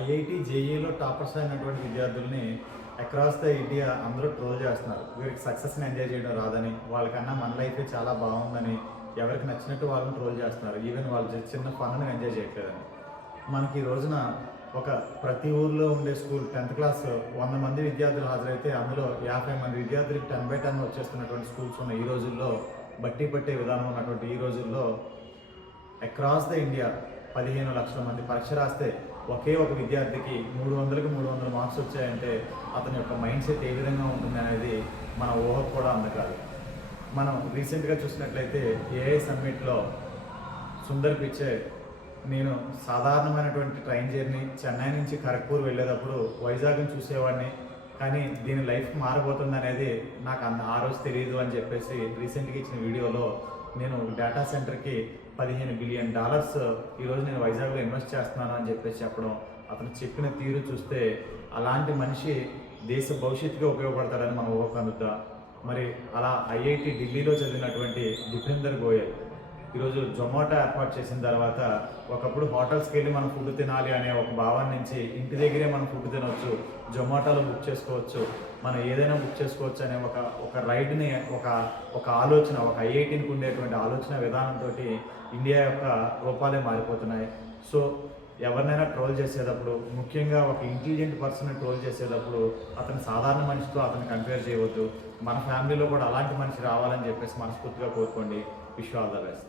IIT జేఈలో toppers అయినటువంటి విద్యార్థుల్ని across the India అందరూ ట్రోల్ చేస్తున్నారు. వీరికి సక్సెస్ని ఎంజాయ్ చేయడం రాదని, వాళ్ళకన్నా మన లైఫే చాలా బాగుందని, ఎవరికి నచ్చినట్టు వాళ్ళని ట్రోల్ చేస్తున్నారు. ఈవెన్ వాళ్ళు చిన్న ఫన్ను ఎంజాయ్ చేయట్లేదని. మనకి ఈ రోజున ప్రతి ఊర్లో ఉండే స్కూల్ 10th క్లాస్ 100 మంది విద్యార్థులు హాజరైతే అందులో 50 మంది విద్యార్థులకు 10/10 వచ్చేస్తున్నటువంటి స్కూల్స్ ఉన్న ఈ రోజుల్లో, బట్టి పట్టే విధానం ఉన్నటువంటి ఈ రోజుల్లో అక్రాస్ ద ఇండియా 15 లక్షల మంది పరీక్ష రాస్తే ఒకే ఒక విద్యార్థికి 300కి 300 మార్క్స్ వచ్చాయంటే అతని యొక్క మైండ్ సెట్ ఏ విధంగా ఉంటుంది అనేది మన ఊహకు కూడా అందకాదు. మనం రీసెంట్గా చూసినట్లయితే ఏఐ సమ్మిట్లో సుందర్ పిచ్చే, నేను సాధారణమైనటువంటి ట్రైన్ జర్నీ చెన్నై నుంచి ఖరగ్పూర్ వెళ్ళేటప్పుడు వైజాగ్ని చూసేవాడిని, కానీ దీని లైఫ్ మారబోతుంది అనేది నాకు ఆ రోజు తెలియదు అని చెప్పేసి రీసెంట్గా ఇచ్చిన వీడియోలో నేను డేటా సెంటర్కి $15 బిలియన్ ఈరోజు నేను వైజాగ్లో ఇన్వెస్ట్ చేస్తున్నాను అని చెప్పేసి చెప్పడం, అతను చెప్పిన తీరు చూస్తే అలాంటి మనిషి దేశ భవిష్యత్తుగా ఉపయోగపడతాడని మనం ఊహకందుతా. మరి అలా ఐఐటి ఢిల్లీలో చదివినటువంటి దీపేందర్ గోయల్ ఈరోజు జొమాటో ఏర్పాటు చేసిన తర్వాత, ఒకప్పుడు హోటల్స్కి వెళ్ళి మనం ఫుడ్ తినాలి అనే ఒక భావం నుంచి ఇంటి దగ్గరే మనం ఫుడ్ తినవచ్చు, జొమాటోలో బుక్ చేసుకోవచ్చు, మనం ఏదైనా బుక్ చేసుకోవచ్చు అనే ఒక రైడ్ని ఒక ఆలోచన, ఒక ఐఐటికి ఉండేటువంటి ఆలోచన విధానంతో ఇండియా యొక్క రూపాలే మారిపోతున్నాయి. సో ఎవరినైనా ట్రోల్ చేసేటప్పుడు, ముఖ్యంగా ఒక ఇంటెలిజెంట్ పర్సన్ని ట్రోల్ చేసేటప్పుడు అతను సాధారణ మనిషితో అతను కంపేర్ చేయవద్దు. మన ఫ్యామిలీలో కూడా అలాంటి మనిషి రావాలని చెప్పేసి మనస్ఫూర్తిగా కోరుకోండి. Wish you all the best.